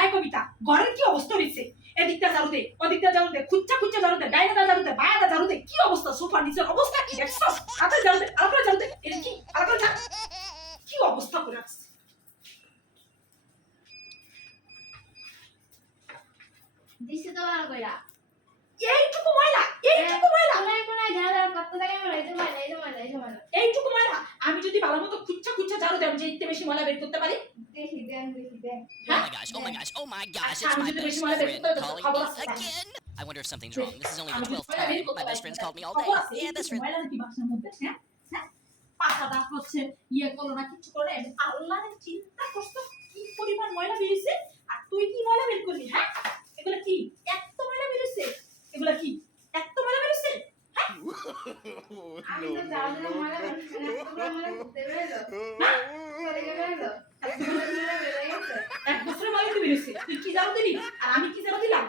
এই কবিতা ঘরের কি অবস্থা হইছে? এদিকটা ঝাড়ু দে, ওদিকটা ঝাড়ু দে, খুচ্চা খুচ্চা ঝাড়ু দে, ডাইনাটা ঝাড়ু দে, বায়াটা ঝাড়ু দে, কি অবস্থা? সোফার নিচের অবস্থা কি দেখছস? হাতে ঝাড়ু দে, আরেকটা ঝাড়ু দে, এটা কি? আরেকটা ঝাড়ু, কি অবস্থা করে রাখছিস? দিছি তো ভালো কইরা। এইটুকু ময়লা, এইটুকু ময়লা, কোনায় কোনায় ঝাড়া করতে থাকে আমার এই যে ময়লা, এই যে ময়লা, এই যে ময়লা। এইটুকু ময়লা। আমি যদি ভালো মতো খুচ্চা খুচ্চা ঝাড়ু দেব যে ইতে বেশি ময়লা বের করতে পারি? দেখি দেন, দেখি দেন। Oh my gosh, oh my gosh, oh my gosh, আচ্ছা, it's আমি my যদি best বেশি ময়লা বের friend করতে পারি, calling খবর me আছে। again. I wonder if something's wrong. This is only the আমি যদি 12th ময়লা বের time. করতে My পারি, best friend's called me all খবর day. আছে, Yeah, best এইটুকু friend. ময়লা নাকি বাসার মধ্যে, হ্যাঁ? হ্যাঁ? পাতা দাঁত হচ্ছে, ইয়ে করলো না, কিচ্ছু করলো না। আল্লাহরে চিন্তা করছো কি পরিমাণ ময়লা বেরিয়েছে, আর তুই কি ময়লা বের করলি, হ্যাঁ? এগুলা কি? এত ময়লা বেরিয়েছে? এগুলা কি? এত ময়লা বেরিয়েছে? আমি তো ঝাড়া দিলে ময়লা বেরোচ্ছে না, তোমরা ময়লা করতে বেরোলো। কোথেকে বেরোলো? ময়লা বেরোয় গেছে। এক বছরের ময়লা বেরিয়েছে, তুই কি ঝাড়ু দিলি আর আমি কি ঝাড়ু দিলাম?